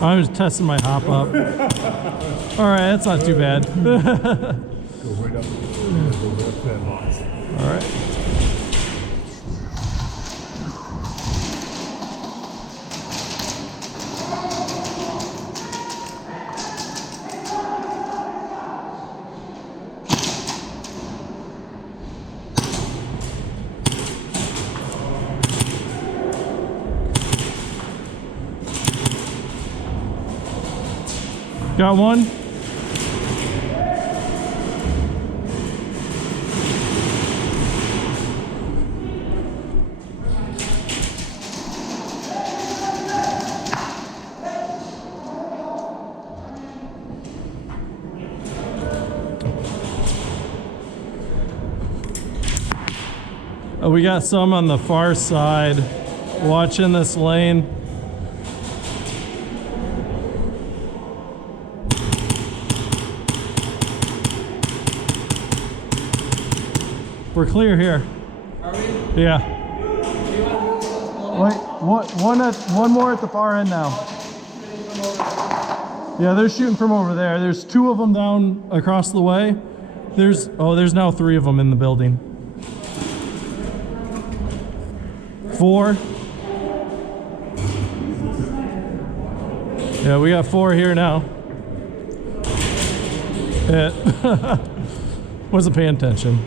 I was testing my hop up. All right, that's not too bad. Go right up. Go right up that box. All right. Got one? We got some on the far side watching this lane. We're clear here. Are we? Yeah. Do you want to do this Wait, one more at the far end now. Yeah, they're shooting from over there. There's two of them down across the way. There's now three of them in the building. 4. Yeah, we got 4 here now. Wasn't paying attention.